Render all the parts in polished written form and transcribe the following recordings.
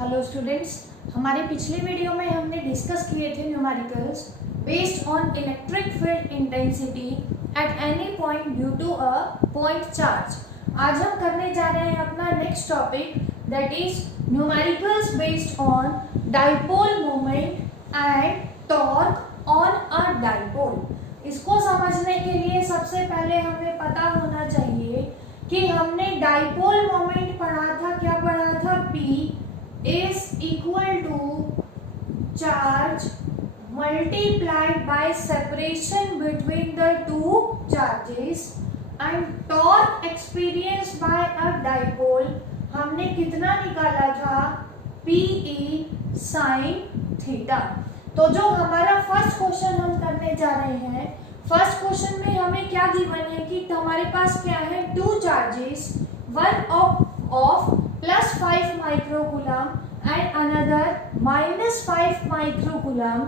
Hello students, हमारे पिछले video में हमने डिस्कस किए थे numericals based on electric field intensity at any point due to a point charge. आज हम करने जा रहे हैं अपना next topic that is numericals based on dipole moment and torque on a dipole. इसको समझने के लिए सबसे पहले हमें पता होना चाहिए कि हमने डाइपोल मोमेंट पढ़ा था। क्या पढ़ा था? P is equal to charge multiplied by separation between the two charges and torque experienced by a dipole हमने कितना निकाला था? PE sin theta. तो जो हमारा फर्स्ट क्वेश्चन हम करने जा रहे हैं, फर्स्ट क्वेश्चन में हमें क्या गिवन है कि हमारे पास क्या है? Two charges, one of +5 microcoulomb and another -5 microcoulomb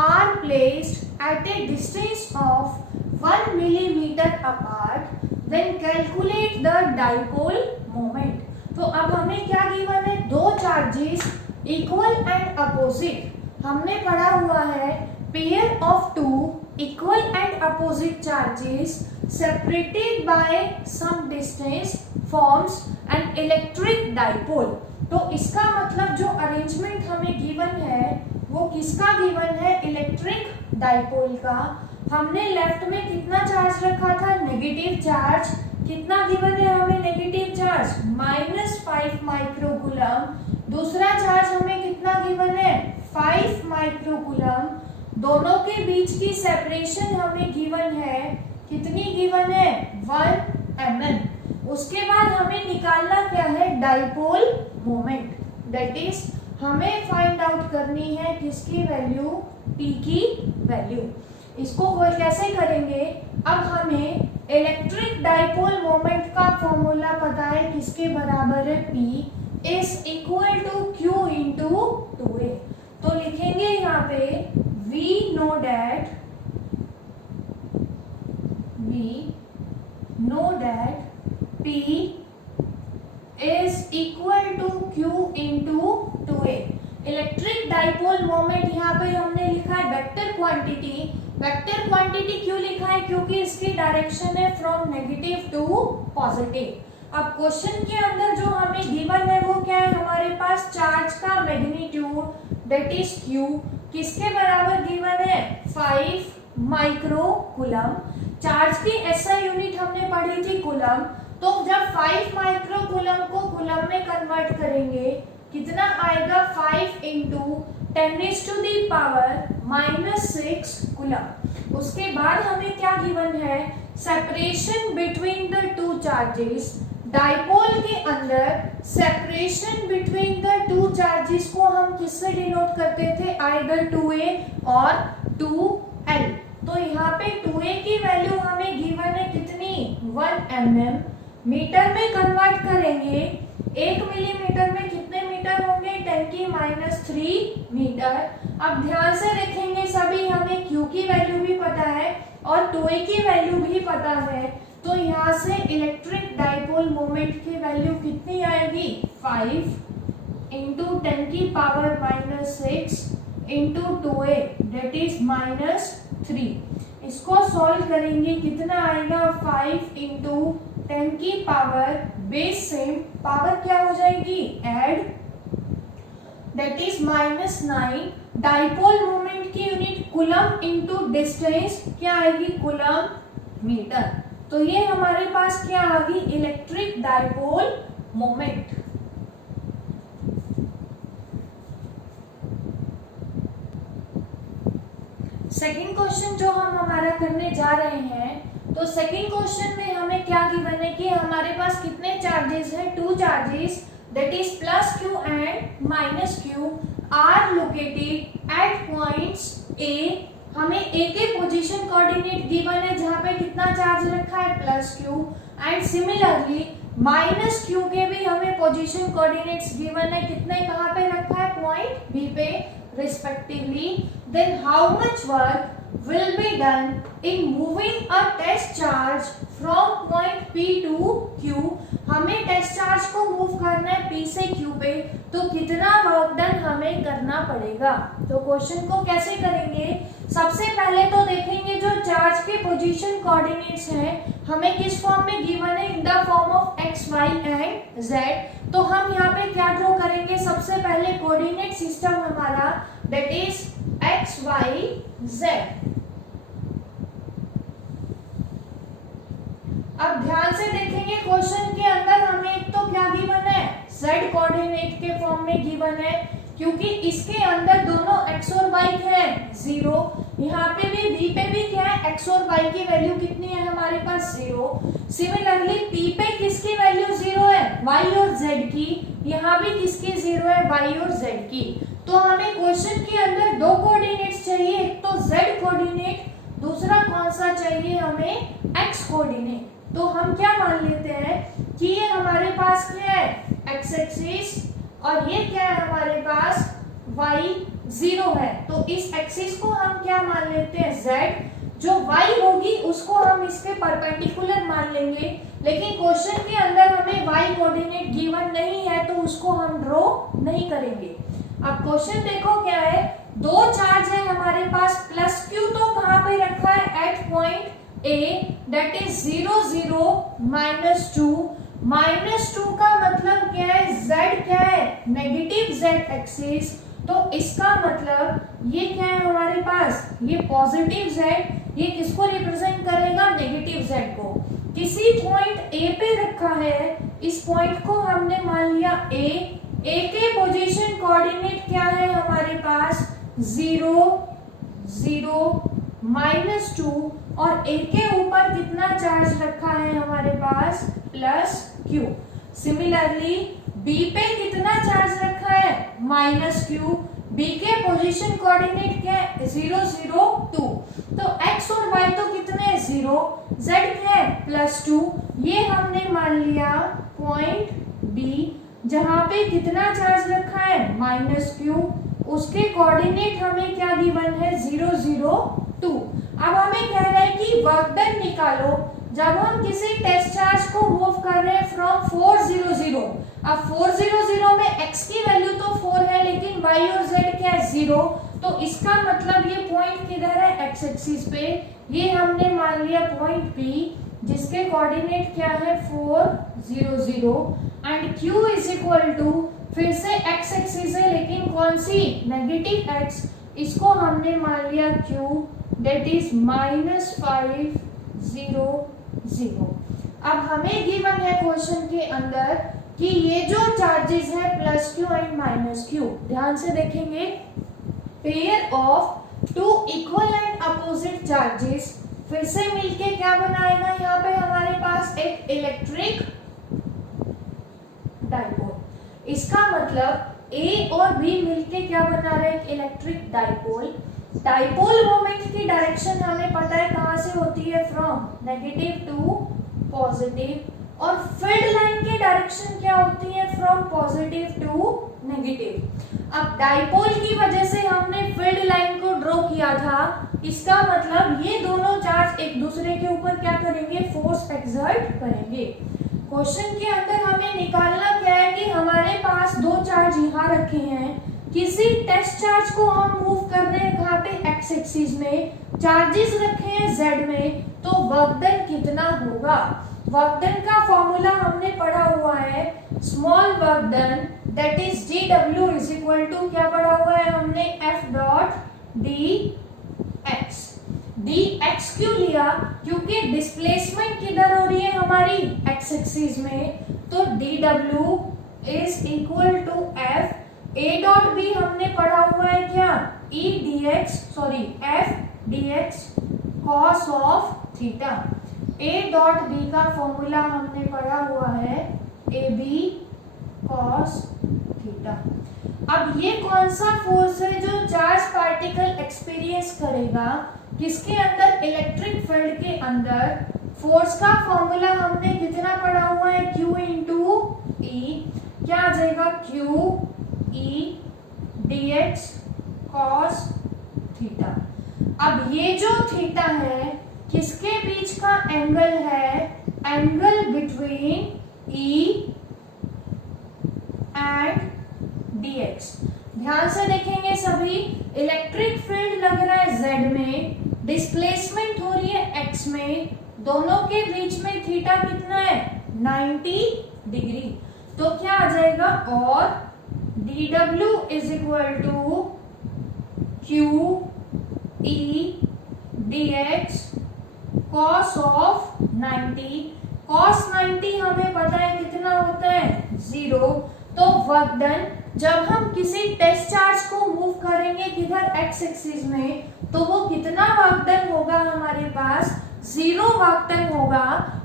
are placed at a distance of 1 millimetre apart, then calculate the dipole moment. तो अब हमें क्या गिवन है? दो चार्जेस इक्वल एंड अपोजिट। हमने पढ़ा हुआ है pair of two equal and opposite charges separated by some distance forms an electric dipole। तो इसका मतलब जो अरेंजमेंट हमें गिवन है वो किसका गिवन है? इलेक्ट्रिक डाइपोल का। हमने लेफ्ट में कितना चार्ज रखा था? Negative charge. कितना गिवन है हमें? Negative charge -5 microcoulomb. दूसरा चार्ज हमें कितना गिवन है? 5 माइक्रोकूलम। दोनों के बीच की सेपरेशन हमें गिवन है। कितनी गिवन है? 1 mm। उसके बाद हमें निकालना क्या है? Dipole moment. दैट इज हमें फाइंड आउट करनी है किसकी वैल्यू? P की वैल्यू। इसको कैसे करेंगे? अब हमें इलेक्ट्रिक डाइपोल मोमेंट का फॉर्मूला पता है। किसके बराबर है? P is equal to Q into 2A। तो लिखेंगे यहाँ पे we know that P is equal to Q into 2A। Electric dipole moment यहाँ पे हमने लिखा है वेक्टर क्वांटिटी। वेक्टर क्वांटिटी क्यों लिखा है? क्योंकि इसकी डायरेक्शन है फ्रॉम नेगेटिव टू पॉजिटिव। अब क्वेश्चन के अंदर जो हमें गिवन है वो क्या है? हमारे पास चार्ज का मैग्नीट्यूड दैट इज Q किसके बराबर गिवन है? 5 माइक्रोकूलम। चार्ज की SI यूनिट हमने पढ़ी थी कूलम। तो जब 5 माइक्रोकूलम को कूलम में कन्वर्ट करेंगे कितना आएगा? 5 इंटू 10⁻⁻6 कूलम। उसके बाद हमें क्या गिवन है? Separation between the two charges. Dipole के अंदर separation between the two charges को हम किससे डिनोट करते थे? आइदर 2A और 2L। तो यहाँ पे 2A की वैल्यू हमें गिवन है कितनी? 1 mm। मीटर में कन्वर्ट करेंगे 1 मिलीमीटर में कितने मीटर होंगे? 10⁻³ मीटर। अब ध्यान से देखेंगे सभी, हमें Q की वैल्यू भी पता है और 2A की वैल्यू भी पता है। तो यहाँ से इलेक्ट्रिक डाइपोल मोमेंट की वैल्यू कितनी आएगी? 5 into 10⁻⁻6 into 2A that is -3। इसको सॉल्व करेंगे कितना आएगा? 5 इंटू 10 की पावर बेस सेम पावर क्या हो जाएगी? Add that is -9। Dipole moment की यूनिट कूलम इंटू डिस्टेंस क्या आएगी? Coulomb metre. तो ये हमारे पास क्या आ गई? Electric dipole moment. Second question जो हम हमारा करने जा रहे हैं, तो सेकंड क्वेश्चन में हमें क्या गिवन है कि हमारे पास कितने चार्जेस हैं? Two charges that is +Q and -Q are located at points A। हमें A के पोजीशन कोऑर्डिनेट गिवन है जहां पे कितना चार्ज रखा है? +Q। एंड सिमिलरली -Q के भी हमें पोजीशन कोऑर्डिनेट्स गिवन है। कितने कहां पे रखा है? पॉइंट B पे respectively। then how much work will be done in moving a test charge from point P to Q। हमें टेस्ट चार्ज को मूव करना है P से Q पे, तो कितना हमें करना पड़ेगा। तो क्वेश्चन को कैसे करेंगे, सबसे पहले तो देखेंगे जो चार्ज के पोजीशन कोऑर्डिनेट्स हैं हमें किस फॉर्म में गिवन है, in the form of x y and z. तो हम यहाँ पे क्या ड्रॉ करेंगे, सबसे पहले कोऑर्डिनेट सिस्टम हमारा that is x y z. अब ध्यान से देखेंगे क्वेश्चन के अंदर हमें एक तो क्या गिवन है, z कोऑर्डिनेट के फॉर्म में गिवन है, क्योंकि इसके अंदर दोनों x और y है 0, यहाँ पे भी b पे भी क्या है, x और y की वैल्यू कितनी है हमारे पास 0। सिमिलरली p पे किसकी वैल्यू 0 है, y और z की, यहाँ भी किसकी 0 है, y और z की। तो हमें क्वेश्चन के अंदर दो कोऑर्डिनेट्स चाहिए, एक तो z कोऑर्डिनेट, दूसरा कौन सा चाहिए हमें, x कोऑर्डिनेट। तो हम क्या मान लेते हैं कि ये हमारे पास क्या है, x एक्सिस, और ये क्या है हमारे पास y 0 है। तो इस एक्सिस को हम क्या मान लेते हैं, z, जो y होगी उसको हम इसके परपेंडिकुलर मान लेंगे, लेकिन क्वेश्चन के अंदर हमें y कोऑर्डिनेट गिवन नहीं है तो उसको हम ड्रॉ नहीं करेंगे। अब क्वेश्चन देखो क्या है, दो चार्ज है हमारे पास, प्लस q तो कहाँ पे रखा है, at point A, that is 0 0 -2। -2 का मतलब क्या है, z क्या है, नेगेटिव z एक्सिस, तो इसका मतलब ये क्या है हमारे पास, ये पॉजिटिव z, ये किसको रिप्रेजेंट करेगा, नेगेटिव z को। किसी पॉइंट A पे रखा है, इस पॉइंट को हमने मान लिया A के पोजीशन कोऑर्डिनेट क्या है हमारे पास 0 0 -2, और A के ऊपर कितना चार्ज रखा है हमारे पास, प्लस q। सिमिलरली B पे कितना चार्ज रखा है, -q, B के पोजीशन कोऑर्डिनेट क्या है 0 0 2। तो x और y तो कितने 0, z क्या है +2, ये हमने मान लिया पॉइंट B, जहां पे कितना चार्ज रखा है -q, उसके कोऑर्डिनेट हमें क्या गिवन है 0 0 2। अब हमें कह रहा है कि वर्क डन निकालो जब हम किसी टेस्ट चार्ज को मूव कर रहे हैं फ्रॉम 4 0 0। अब 4 0 0 में x की वैल्यू तो 4 है, लेकिन y और z क्या है 0, तो इसका मतलब ये पॉइंट किधर है, x एक्सिस पे, ये हमने मान लिया पॉइंट P, जिसके कोऑर्डिनेट क्या है 4 0 0, and q is equal to, फिर से x एक्सिस है लेकिन कौन सी, नेगेटिव x, इसको हमने मान लिया q, that is -5 0 0। अब हमें गिवन है क्वेश्चन के अंदर कि ये जो चार्जेस है plus q and minus q, ध्यान से देखेंगे, pair of two equal and opposite charges, फिर से मिलके क्या बनाएगा, यहाँ पे हमारे पास एक इलेक्ट्रिक डाइपोल। इसका मतलब A और B मिलके क्या बना रहे हैं, इलेक्ट्रिक डाइपोल। डाइपोल मोमेंट की डायरेक्शन हमें पता है कहां से होती है, फ्रॉम नेगेटिव टू पॉजिटिव, और फील्ड लाइन की डायरेक्शन क्या होती है, फ्रॉम पॉजिटिव टू नेगेटिव। अब डाइपोल की वजह से हमने फील्ड लाइन को ड्रॉ किया था, इसका मतलब ये दोनों चार्ज एक दूसरे के ऊपर क्या करेंगे, फोर्स एक्सर्ट करेंगे। क्वेश्चन के अंदर हमें निकालना क्या है कि हमारे पास दो चार्ज यहाँ रखे हैं, किसी टेस्ट चार्ज को हम मूव कर रहे हैं कहाँ पे, एक्स एक्सिस में, चार्जेस रखे हैं जेड में, तो वर्क डन कितना होगा। वर्क डन का फॉर्मूला हमने पढ़ा हुआ है, small work done that is dw is equal to, क्या पढ़ा हुआ है हमने, F डॉट dx। dx क्यों लिया, क्योंकि डिस्प्लेसमेंट किधर हो रही है हमारी, एक्स एक्सिस में, तो dw is equal to F, A dot B हमने पढ़ा हुआ है क्या, E dx, sorry F dx cos of theta. A dot B का फॉर्मूला हमने पढ़ा हुआ है AB cos थीटा। अब ये कौन सा फोर्स है जो चार्ज पार्टिकल एक्सपीरियंस करेगा, किसके अंदर, इलेक्ट्रिक फील्ड के अंदर। फोर्स का फॉर्मूला हमने कितना पढ़ा हुआ है, Q इंटू E, क्या आ जाएगा, Q E dx cos theta. अब ये जो थीटा है किसके बीच का एंगल है, angle between E and dx। ध्यान से इलेक्ट्रिक फील्ड लग रहा है z में, डिस्प्लेसमेंट हो रही है x में, दोनों के बीच में थीटा कितना है 90 डिग्री। तो क्या आ जाएगा, और dw is equal to q e dx cos of 90। cos 90 हमें पता है कितना होता है 0। तो वर्क डन, जब हम किसी टेस्ट चार्ज को मूव करेंगे किधर x एक्सिस में, तो वो कितना वर्क डन होगा हमारे पास 0 वर्क डन होगा।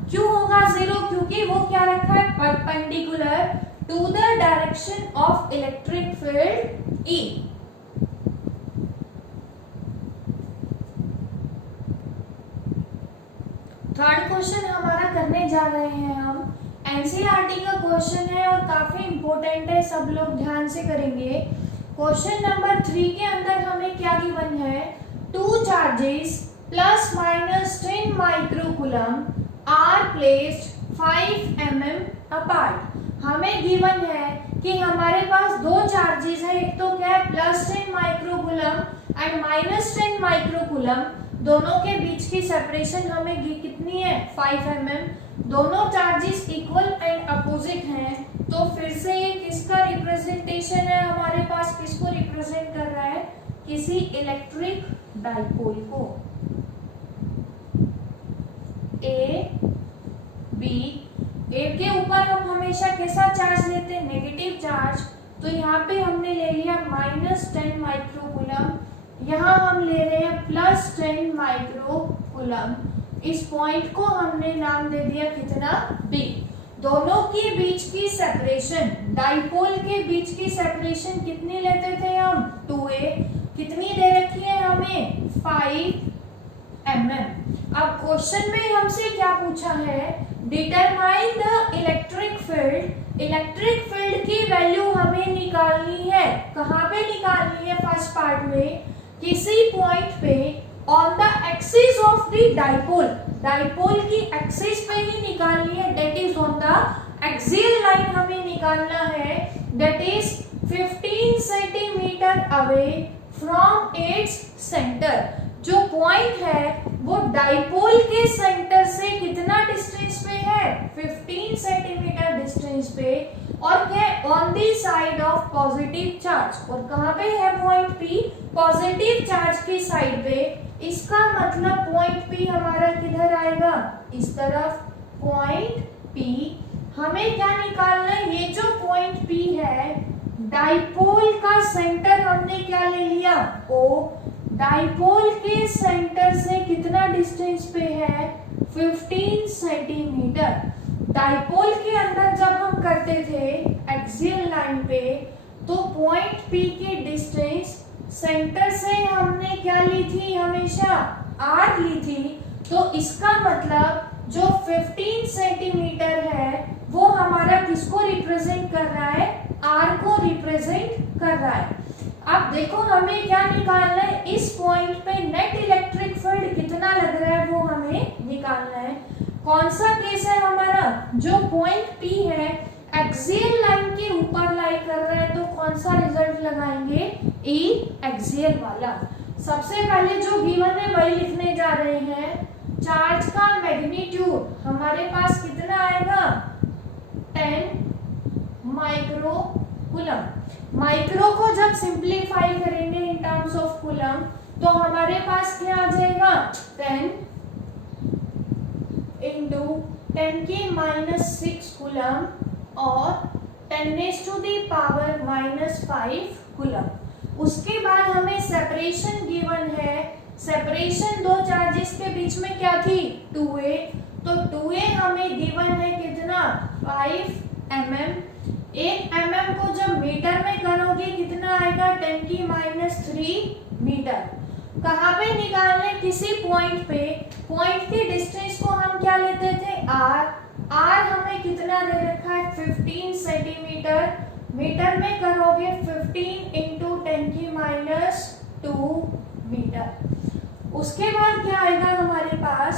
क्यों होगा 0? क्योंकि वो क्या रखा है perpendicular to the direction of electric field E। Third question हमारा करने जा रहे हैं हम, एनसीईआरटी का क्वेश्चन है और काफी इंपॉर्टेंट है, सब लोग ध्यान से करेंगे। क्वेश्चन नंबर 3 के अंदर हमें क्या गिवन है, 2 charges plus minus 10 microcoulomb are placed 5 mm apart. हमें गिवन है कि हमारे पास दो चार्जेस है, एक तो क्या है plus 10 microcoulomb and minus 10 microcoulomb, दोनों के बीच की सेपरेशन हमें कितनी है 5 mm। दोनों चार्जेस इक्वल एंड अपोजिट हैं, तो फिर से ये किसका रिप्रेजेंटेशन है हमारे पास, किसको रिप्रेजेंट कर रहा है, किसी इलेक्ट्रिक डाइपोल को। ए बी, ए के ऊपर हम हमेशा कैसा चार्ज लेते हैं, नेगेटिव चार्ज। तो यहाँ पे हमने ले लिया माइनस 10 माइक्रोकूलम, यहाँ हम ले रहे हैं प्लस 10 माइक्रोकूलम। इस पॉइंट को हमने नाम दे दिया कितना, बी। दोनों के बीच की सेपरेशन, डाइपोल के बीच की सेपरेशन कितनी लेते थे हम 2a, कितनी दे रखी है हमें 5 mm। अब क्वेश्चन में हमसे क्या पूछा है, determine the electric field. Electric field की वैल्यू हमें निकालनी है, कहाँ पे निकालनी है, फर्स्ट पार्ट में किसी पॉइंट पे on the axis of the dipole, dipole की एक्सिस पे ही निकालनी है, that is on the axial line हमें निकालना है, that is 15 centimetre away from its centre. जो पॉइंट है वो डाइपोल के सेंटर से कितना डिस्टेंस पे है 15 सेंटीमीटर डिस्टेंस पे, और क्या on the side of positive charge. और कहाँ पे है पॉइंट पी, पॉजिटिव चार्ज की साइड पे। इसका मतलब पॉइंट पी हमारा किधर आएगा, इस तरफ पॉइंट पी। हमें क्या निकालना है, ये जो पॉइंट पी है डाइपोल का सेंटर हमने क्या ले लिया ओ, डाइपोल के सेंटर से कितना डिस्टेंस पे है 15 सेंटीमीटर। डाइपोल के अंदर जब हम करते थे एक्सियल लाइन पे, तो पॉइंट पी की डिस्टेंस सेंटर से हमने क्या ली थी, हमेशा r ली थी। तो इसका मतलब जो 15 सेंटीमीटर है वो हमारा किसको रिप्रेजेंट कर रहा है, r को रिप्रेजेंट कर रहा है। अब देखो हमें क्या निकालना है, इस पॉइंट पे नेट इलेक्ट्रिक फील्ड कितना लग रहा है वो हमें निकालना है। कौन सा केस है हमारा, जो पॉइंट P है एक्सियल लाइन के ऊपर लाई कर रहा है, तो कौन सा रिजल्ट लगाएंगे, E एक्सियल वाला। सबसे पहले जो गिवन है वही लिखने जा रहे हैं। चार्ज का मैग्नीट्यूड हमारे पास कितना आएगा 10 माइक्रोकूलम। माइक्रो को जब सिंप्लीफाई करेंगे इन टर्म्स ऑफ कूलम, तो हमारे पास क्या आ जाएगा 10 इंटू 10 की -6 कूलम और 10⁻⁻5 कूलम। उसके बाद हमें सेपरेशन गिवन है, सेपरेशन दो चार्जेस के बीच में क्या थी 2a, तो 2a हमें गिवन है कितना 5 mm। 1 mm को जब मीटर में करोगे कितना आएगा 10⁻³ मीटर। कहाँ पे निकालने, किसी पॉइंट पे, पॉइंट की डिस्टेंस को हम क्या लेते थे r हमें कितना दे रखा है 15 सेंटीमीटर, मीटर में करोगे 15 इंटू 10⁻² मीटर। उसके बाद क्या आएगा हमारे पास,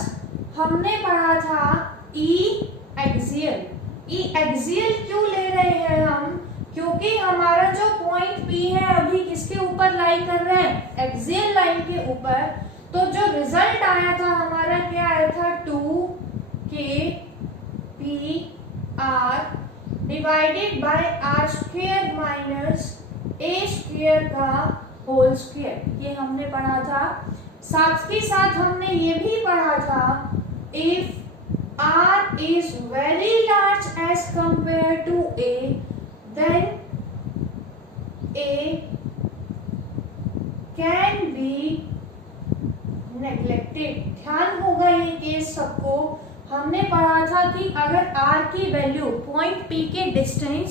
हमने पढ़ा था E एक्सियल। E एक्सियल क्यों ले रहे हैं हम, क्योंकि हमारा जो पॉइंट P है अभी किसके ऊपर लाई कर रहे हैं, एक्सियल लाइन के ऊपर, तो जो रिजल्ट आया था हमारा क्या आया था 2kpr divided by r square minus a square का होल स्क्वायर, ये हमने पढ़ा था। साथ ही साथ हमने ये भी पढ़ा था if r is very large as compared to a then a can be neglected। ध्यान होगा ये केस सबको, हमने पढ़ा था कि अगर r की वैल्यू पॉइंट P के डिस्टेंस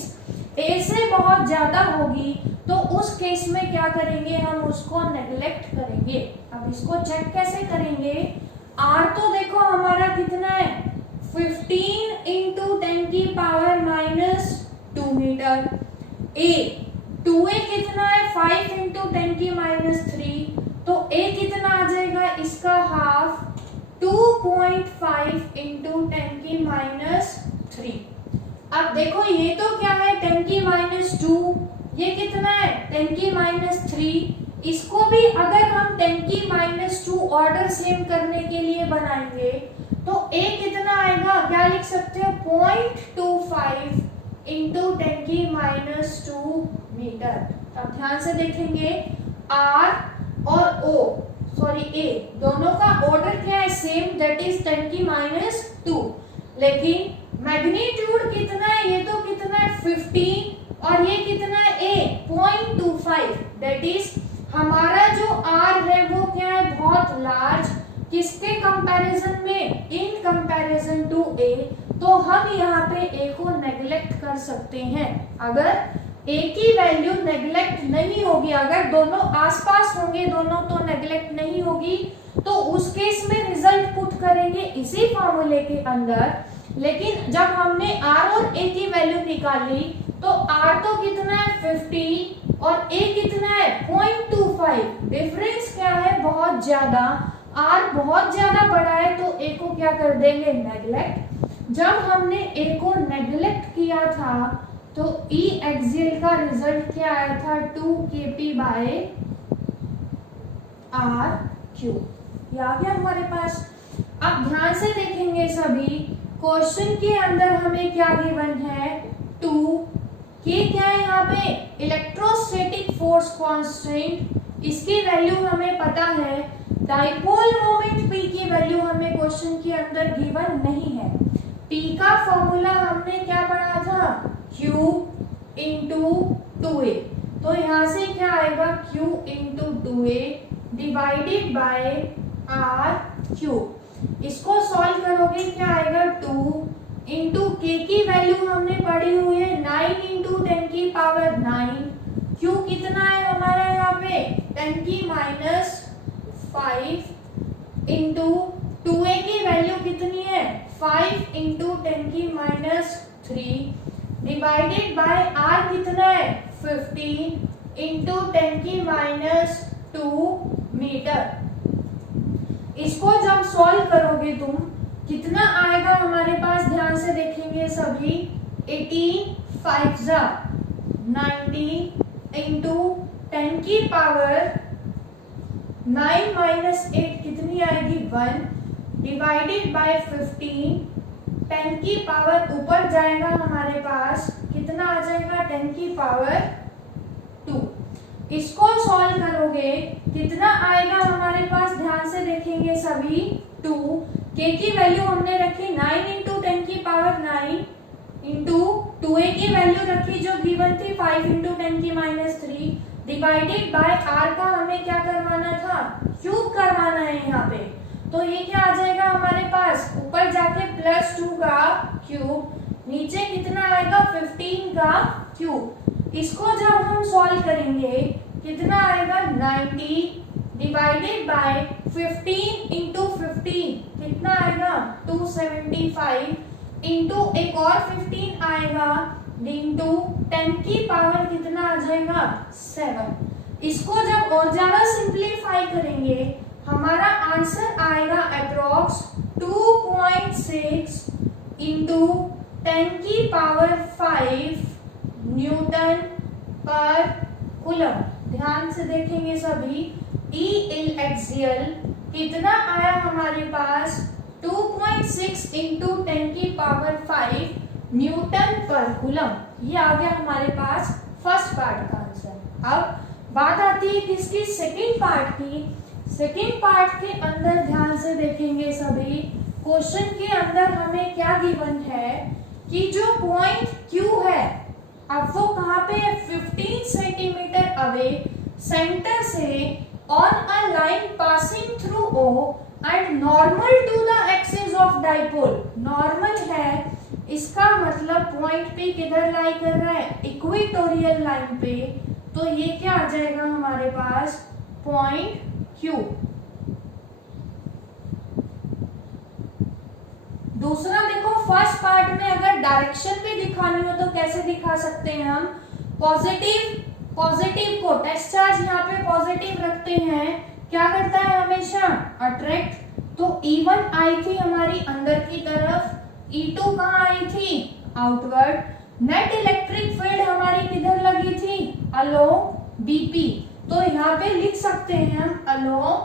a से बहुत ज्यादा होगी तो उस केस में क्या करेंगे, हम उसको नेग्लेक्ट करेंगे। अब इसको चेक कैसे करेंगे, r तो देखो हमारा कितना है 15 इंटू 10 की power minus 2 metre, a 2a कितना है 5 इंटू 10 की माइनस 3, तो a कितना आ जाएगा इसका हाफ 2.5 इंटू 10 की माइनस 3। अब देखो ये तो क्या है 10 की माइनस 2, ये कितना है 10 की माइनस 3, इसको भी अगर हम 10 की माइनस 2 ऑर्डर सेम करने के लिए बनाएंगे तो a कितना आएगा, क्या लिख सकते हो 0.25 इंटू 10 की माइनस 2 मीटर। अब ध्यान से देखेंगे r और a दोनों का ऑर्डर क्या है सेम, दैट इज 10 की माइनस 2, लेकिन मैग्नीट्यूड कितना है, ये तो कितना है 15 और ये कितना है a 0.25, दैट इज हमारा जो r है वो क्या है बहुत लार्ज, किसके कंपैरिजन में, इन कंपैरिजन टू a, तो हम यहाँ पे a को नेग्लेक्ट कर सकते हैं। अगर a की वैल्यू नेग्लेक्ट नहीं होगी, अगर दोनों आसपास होंगे दोनों तो नेग्लेक्ट नहीं होगी, तो उस केस में रिजल्ट पुट करेंगे इसी फॉर्मूले के अंदर। लेकिन जब हमने r और a की वैल्यू निकाली तो r तो कितना है 50 और a कितना है 0.25, डिफरेंस क्या है बहुत ज्यादा, r बहुत ज्यादा बड़ा है तो a को क्या कर देंगे नेग्लेक्ट। जब हमने a को नेग्लेक्ट किया था तो E एक्सियल का रिजल्ट क्या आया था 2kp बाय r क्यूब, ये आ गया हमारे पास। अब ध्यान से देखेंगे सभी, क्वेश्चन के अंदर हमें क्या गिवन है 2 के, क्या है यहाँ पे इलेक्ट्रोस्टैटिक फोर्स कांस्टेंट, इसकी वैल्यू हमें पता है। डाइपोल मोमेंट P की वैल्यू हमें क्वेश्चन के अंदर गिवन नहीं है। P का फॉर्मूला हमने क्या पढ़ा था Q इंटू 2a, तो यहाँ से क्या आएगा Q into 2a divided by r cube. इसको सॉल्व करोगे क्या आएगा 2 इंटू k की वैल्यू हमने पढ़ी हुई है 9 इंटू 10 की पावर 9, q कितना है हमारा यहाँ पे 10 की माइनस 5 इंटू 2a की वैल्यू कितनी है 5 इंटू 10 की माइनस 3 डिवाइडेड बाय r कितना है 15 इंटू 10 की माइनस 2 मीटर। इसको जब सॉल्व करोगे तुम कितना आएगा हमारे पास, ध्यान से देखेंगे सभी 18 5 90 इंटू 10 की पावर 9 माइनस 8 कितनी आएगी 1 डिवाइडेड बाय 15, 10 की पावर ऊपर जाएगा हमारे पास कितना आ जाएगा 10 की पावर 2। इसको सॉल्व करोगे कितना आएगा हमारे पास, ध्यान से देखेंगे सभी 2, k की वैल्यू हमने रखी 9 इंटू 10 की पावर 9 इंटू 2a की वैल्यू रखी जो गिवन थी 5 इंटू 10 की माइनस 3 डिवाइडेड बाय r का हमें क्या करवाना था क्यूब करवाना है यहाँ पे, तो ये क्या आ जाएगा हमारे पास ऊपर जाके +2 का क्यूब, नीचे कितना आएगा 15 का क्यूब। इसको जब हम सॉल्व करेंगे कितना आएगा 90 डिवाइडेड बाय 15 इंटू 15 कितना आएगा 275 इंटू एक और 15 आएगा इंटू 10 की पावर कितना आ जाएगा 7। इसको जब और ज्यादा सिंप्लीफाई करेंगे हमारा आंसर आएगा अप्रॉक्स 2.6 इंटू 10 की पावर 5 न्यूटन पर कूलम। ध्यान से देखेंगे सभी, ई एक्सियल कितना आया हमारे पास 2.6 इंटू 10⁵ न्यूटन पर कूलम। ये आ गया हमारे पास फर्स्ट पार्ट का आंसर। अब बात आती है किसकी, सेकंड पार्ट की। सेकंड पार्ट के अंदर ध्यान से देखेंगे सभी, क्वेश्चन के अंदर हमें क्या गिवन है कि जो पॉइंट Q है अब वो कहाँ पे है, 15 सेंटीमीटर अवे सेंटर से on a line passing through O and normal to the axis of dipole. Normal है, इसका मतलब पॉइंट P किधर लाई कर रहा है, इक्वेटोरियल लाइन पे। तो ये क्या आ जाएगा हमारे पास, पॉइंट Q। दूसरा देखो, फर्स्ट पार्ट में अगर डायरेक्शन भी दिखानी हो तो कैसे दिखा सकते हैं हम, पॉजिटिव को टेस्ट चार्ज यहाँ पे पॉजिटिव रखते हैं, क्या करता है हमेशा, अट्रैक्ट। तो E1 आई थी हमारी अंदर की तरफ, E2 कहाँ आई थी, आउटवर्ड। नेट इलेक्ट्रिक फील्ड हमारी किधर लगी थी, अलोंग BP। तो यहाँ पे लिख सकते हैं हम अलोंग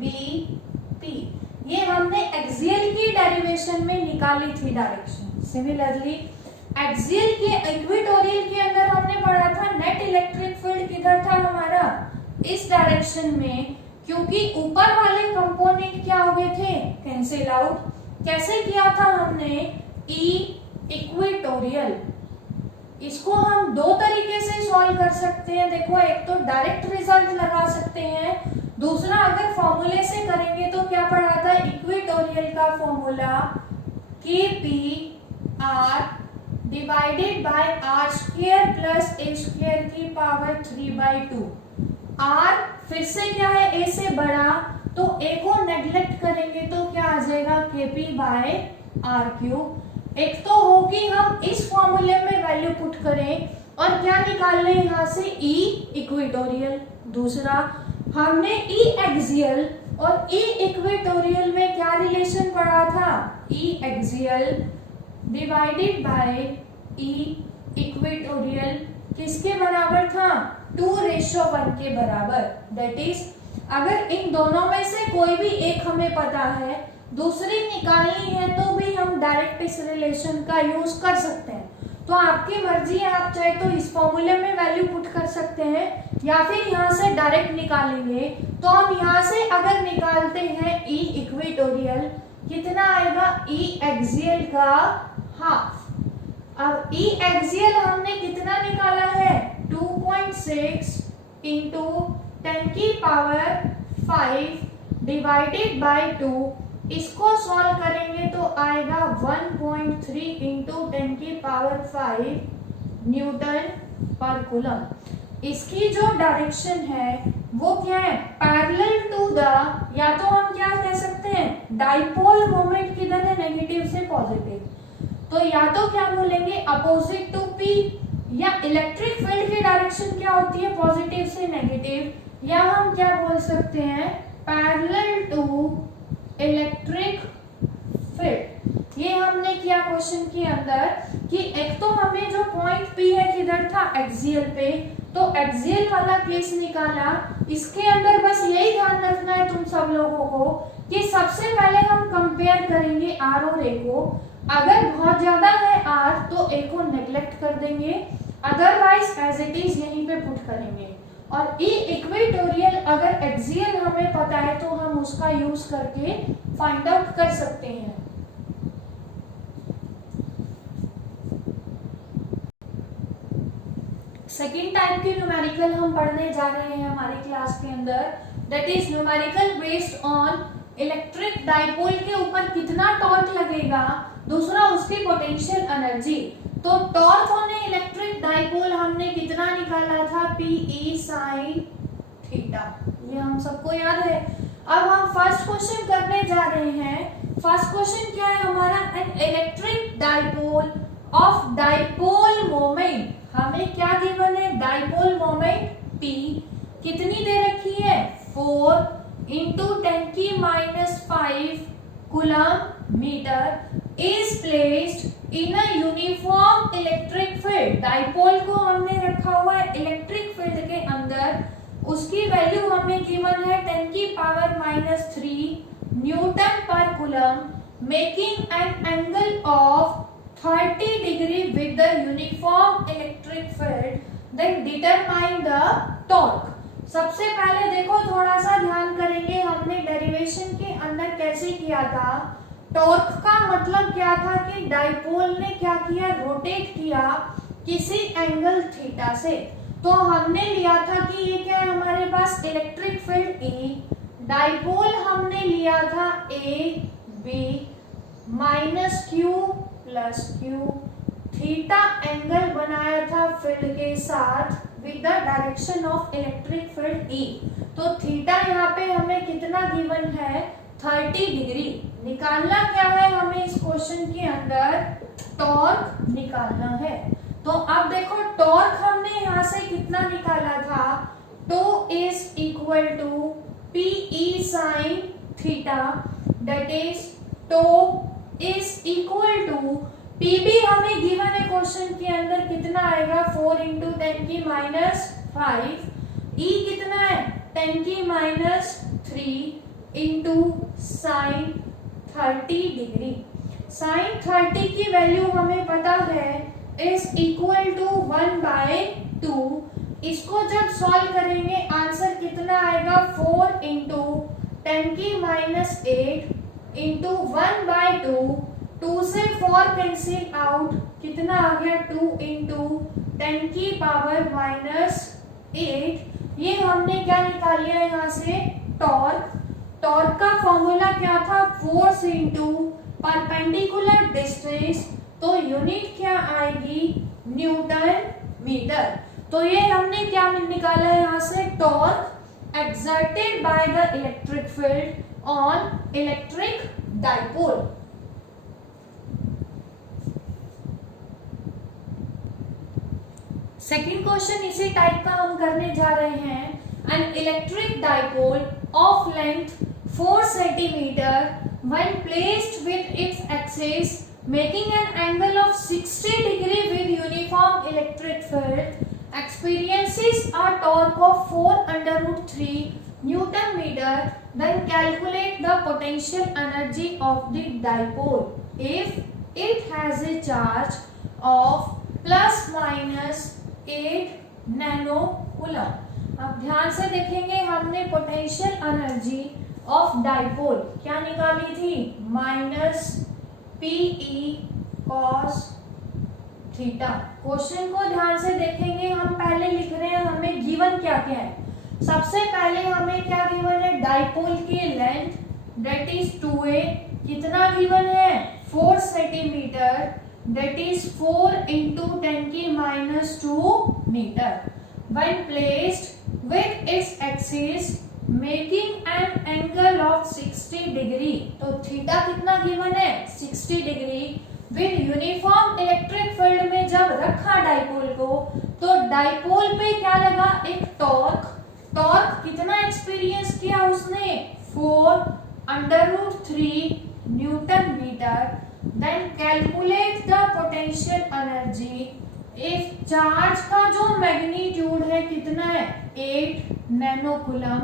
BP। ये हमने एक्सियल की डेरिवेशन में निकाली थी डायरेक्शन। सिमिलरली एक्सियल के इक्वेटोरियल के अंदर हमने पढ़ा था नेट इलेक्ट्रिक फील्ड किधर था हमारा, इस डायरेक्शन में, क्योंकि ऊपर वाले कंपोनेंट क्या हो गए थे, कैंसिल आउट। कैसे किया था हमने, ई इक्वेटोरियल। इसको हम दो तरीके से सॉल्व कर सकते हैं। देखो, एक तो डायरेक्ट रिजल्ट लगा सकते हैं, दूसरा अगर फॉर्मूले से करेंगे तो क्या पढ़ा था, इक्वेटोरियल का formula KP R divided by R square plus A square की पावर 3/2। R फिर से क्या है, A से बड़ा, तो A को नेग्लेक्ट करेंगे तो क्या आ जाएगा, KP बाय R³। एक तो होगी हम इस फॉर्मूले में वैल्यू पुट करें और क्या निकाल लें यहाँ से, E इक्वेटोरियल। दूसरा हमने E एक्सियल और E इक्वेटोरियल में क्या रिलेशन पढ़ा था, E axial divided by E equatorial किसके बराबर था, 2:1 के बराबर। दैट इज अगर इन दोनों में से कोई भी एक हमें पता है, दूसरी निकालनी है, तो भी हम डायरेक्ट इस रिलेशन का यूज कर सकते हैं। तो आपकी मर्जी है, आप चाहे तो इस फॉर्मूले में वैल्यू पुट कर सकते हैं या फिर यहाँ से डायरेक्ट निकालेंगे। तो हम यहाँ से अगर निकालते हैं E इक्वेटोरियल, कितना आएगा, E एक्सियल का हाफ। अब E एक्सियल हमने कितना निकाला है, 2.6 इंटू 10⁵ डिवाइडेड बाय 2। इसको सॉल्व करेंगे तो आएगा 1.3 इंटू 10⁵ न्यूटन पर कूलम। इसकी जो डायरेक्शन है वो क्या है, पैरेलल टू द, या तो हम क्या कह सकते हैं, डाइपोल मोमेंट किधर है, नेगेटिव से पॉजिटिव। तो या तो क्या बोलेंगे, अपोजिट टू P, या इलेक्ट्रिक फील्ड की डायरेक्शन क्या होती है, पॉजिटिव से नेगेटिव, या हम क्या बोल सकते हैं, पैरेलल टू इलेक्ट्रिक फील्ड। ये हमने किया क्वेश्चन के अंदर कि एक तो हमें जो पॉइंट P है किधर था, एक्सियल पे, तो एक्सियल वाला केस निकाला। इसके अंदर बस यही ध्यान रखना है तुम सब लोगों को कि सबसे पहले हम कंपेयर करेंगे R और A को। अगर बहुत ज्यादा है R तो A को नेग्लेक्ट कर देंगे, अदरवाइज एज इट इज यहीं पे पुट करेंगे। और E इक्वेटोरियल अगर एक्सियल हमें पता है तो हम उसका यूज करके फाइंड आउट कर सकते हैं। सेकेंड टाइप के न्यूमेरिकल हम पढ़ने जा रहे हैं हमारी क्लास के अंदर, that is numerical based on electric dipole के ऊपर कितना टॉर्क लगेगा, दूसरा उसकी पोटेंशियल एनर्जी। तो टॉर्क ऑन इलेक्ट्रिक डाइपोल हमने कितना निकाला था, PE sin थीटा, ये हम सबको याद है। अब हम फर्स्ट क्वेश्चन करने जा रहे हैं। फर्स्ट क्वेश्चन क्या है हमारा, an electric dipole of dipole moment, हमें क्या गिवन है, डाइपोल मोमेंट P कितनी दे रखी है, 4 into 10⁻⁵ coulomb metre is placed in a uniform electric field. Dipole को हमने रखा हुआ है इलेक्ट्रिक फील्ड के अंदर, उसकी वैल्यू हमें गिवन है 10⁻³ newton per coulomb, making an angle of 30 degree with the uniform electric field, then determine the torque. सबसे पहले देखो थोड़ा सा ध्यान करेंगे, हमने डेरिवेशन के अंदर कैसे किया था। टॉर्क का मतलब क्या था कि डाइपोल ने क्या किया, रोटेट किया किसी एंगल थीटा से। तो हमने लिया था कि ये क्या है हमारे पास इलेक्ट्रिक फील्ड E, डाइपोल हमने लिया था A B -Q + Q, theta angle बनाया था फील्ड के साथ with the direction of electric field E। तो थीटा यहाँ पे हमें कितना गिवन है, 30 डिग्री। निकालना क्या है हमें इस क्वेश्चन के अंदर, टॉर्क निकालना है। तो अब देखो टॉर्क हमने यहाँ से कितना निकाला था, tau is equal to PE sin theta, that is tau is equal to PB हमें गिवन है क्वेश्चन के अंदर कितना आएगा, 4 × 10⁻⁵, E कितना है 10⁻³ × sin 30 डिग्री। sin 30 की वैल्यू हमें पता है इज इक्वल टू 1/2। इसको जब सॉल्व करेंगे आंसर कितना आएगा, 4 × 10⁻8 × 1/2, 2 से 4 कैंसिल आउट, कितना आ गया 2 × 10⁻⁸। ये हमने क्या निकाल लिया यहाँ से, टॉर्क। टॉर्क का फॉर्मूला क्या था, फोर्स इनटू परपेंडिकुलर डिस्टेंस, तो यूनिट क्या आएगी, न्यूटन मीटर। तो ये हमने क्या निकाला है यहाँ से, torque exerted by the electric field on electric dipole. Second question इसी टाइप का हम करने जा रहे हैं। An electric dipole of length 4 cm when placed with its axis making an angle of 60 degree with uniform electric field experiences a torque of 4√3 Newton meter, then calculate the potential energy of the dipole if it has a charge of ±8 nano coulomb. अब ध्यान से देखेंगे, हमने potential energy of dipole क्या निकाली थी, -PE cos theta. Question को ध्यान से देखेंगे, हम पहले लिख रहे हैं हमें गिवन क्या क्या है। सबसे पहले हमें क्या गिवन है, डाइपोल की लेंथ दैट इज 2a, कितना गिवन है 4 centimetre, that is 4 × 10⁻² metre. When placed with its axis making an angle of 60 degree, तो थीटा कितना गिवन है 60 degree. With uniform electric field में जब रखा डाइपोल को, तो डाइपोल पे क्या लगा, एक टॉर्क। टॉर्क कितना एक्सपीरियंस किया उसने, 4√3 newton metre. Then calculate the potential energy if charge का जो मैग्नीट्यूड है कितना है, 8 नैनो कूलम।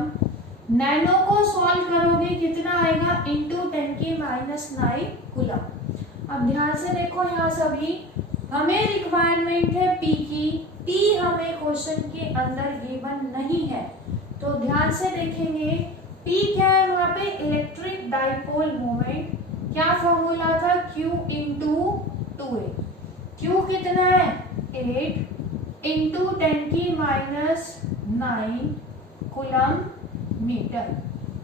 नैनो को सॉल्व करोगे कितना आएगा, × 10⁻⁹ कूलम। अब ध्यान से देखो, यहाँ सभी हमें रिक्वायरमेंट है P की, P हमें क्वेश्चन के अंदर गिवन नहीं है। तो ध्यान से देखेंगे P क्या है वहां पे, इलेक्ट्रिक डाइपोल मोमेंट। क्या फॉर्मूला था, Q × 2a। Q कितना है 8 × 10⁻⁹ कूलम मीटर।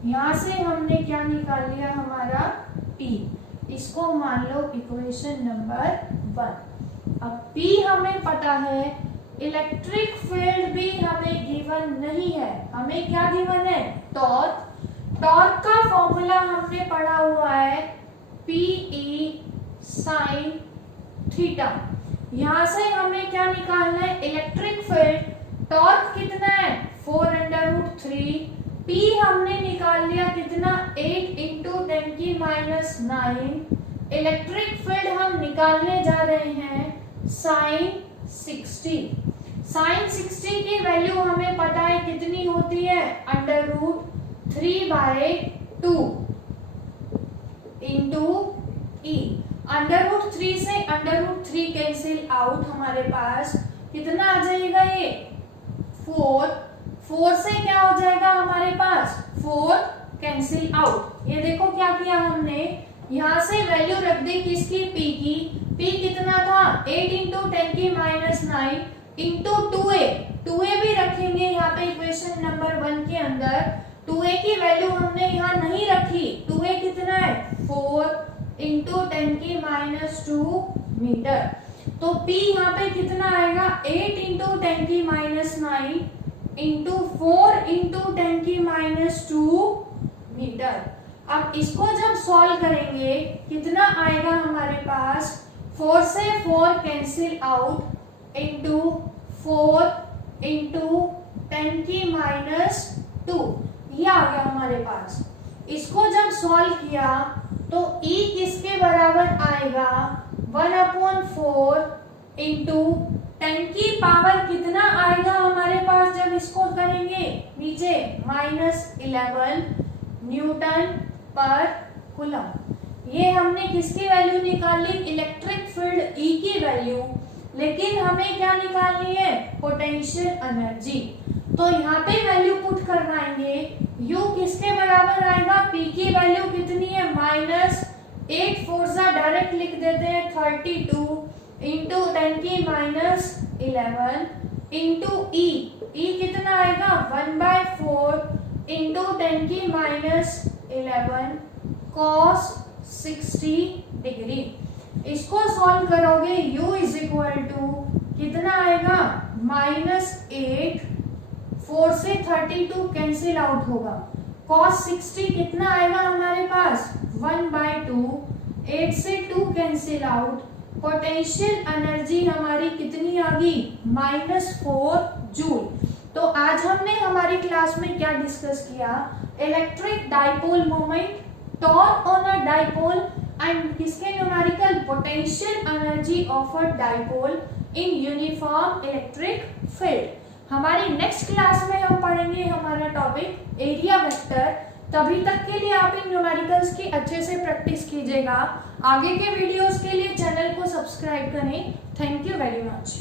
यहाँ से हमने क्या निकाल लिया, हमारा P। इसको मान लो इक्वेशन नंबर 1। अब P हमें पता है, इलेक्ट्रिक फील्ड भी हमें गिवन नहीं है। हमें क्या गिवन है, टॉर्क। टॉर्क का फॉर्मूला हमने पढ़ा हुआ है PE sin थीटा। यहाँ से हमें क्या निकालना है, इलेक्ट्रिक फील्ड। टॉर्क कितना है 4√3, P हमने निकाल लिया कितना, 8 × 10⁻⁹। इलेक्ट्रिक फील्ड हम निकालने जा रहे हैं sin 60। साइन 60 की वैल्यू हमें पता है कितनी होती है, √3/2 इंटू ई। √3 से √3 कैंसिल आउट, हमारे पास कितना आ जाएगा ये 4। 4 से क्या हो जाएगा हमारे पास 4 कैंसिल आउट। ये देखो क्या किया हमने, यहाँ से वैल्यू रख दी किसकी, पी की। पी कितना था 8 इंटू 10⁻⁹ इंटू 2a। 2a भी रखेंगे यहाँ पे इक्वेशन नंबर 1 के अंदर। 2a की वैल्यू हमने यहाँ नहीं रखी। 2a कितना है 4 इंटू 10⁻² मीटर। तो p यहाँ पे कितना आएगा 8 इंटू 10⁻⁹ इंटू 4 इंटू 10⁻² मीटर। अब इसको जब सॉल्व करेंगे कितना आएगा हमारे पास, 4 से 4 कैंसिल आउट इंटू 4 इंटू 10⁻², ये आ गया हमारे पास। इसको जब सॉल्व किया तो e किसके बराबर आएगा 1/4 इंटू 10 की पावर कितना आएगा हमारे पास, जब इसको करेंगे नीचे -11 न्यूटन पर कूलम। ये हमने किसकी वैल्यू निकाली, इलेक्ट्रिक फील्ड E की वैल्यू। लेकिन हमें क्या निकालनी है, पोटेंशियल एनर्जी। तो यहाँ पे वैल्यू पुट करवाएंगे, U किसके बराबर आएगा, P की वैल्यू कितनी है -8 4 डायरेक्ट लिख देते हैं 32 इंटू 10⁻11 इंटू E। E कितना आएगा 1/4 इंटू 10⁻11 cos 60 डिग्री। इसको सॉल्व करोगे U इज इक्वल टू कितना आएगा -8, 4 से 32 कैंसिल आउट होगा, cos 60 कितना आएगा हमारे पास 1/2, 8 से 2 कैंसिल आउट, पोटेंशियल एनर्जी हमारी कितनी आ गई -4 जूल। तो आज हमने हमारी क्लास में क्या डिस्कस किया, electric dipole moment, torque on a dipole and किसके numerical, potential energy of a dipole in uniform electric field. हमारी नेक्स्ट क्लास में हम पढ़ेंगे हमारा टॉपिक एरिया वेक्टर। तभी तक के लिए आप इन न्यूमेरिकल्स की अच्छे से प्रैक्टिस कीजिएगा। आगे के वीडियोस के लिए चैनल को सब्सक्राइब करें। Thank you very much.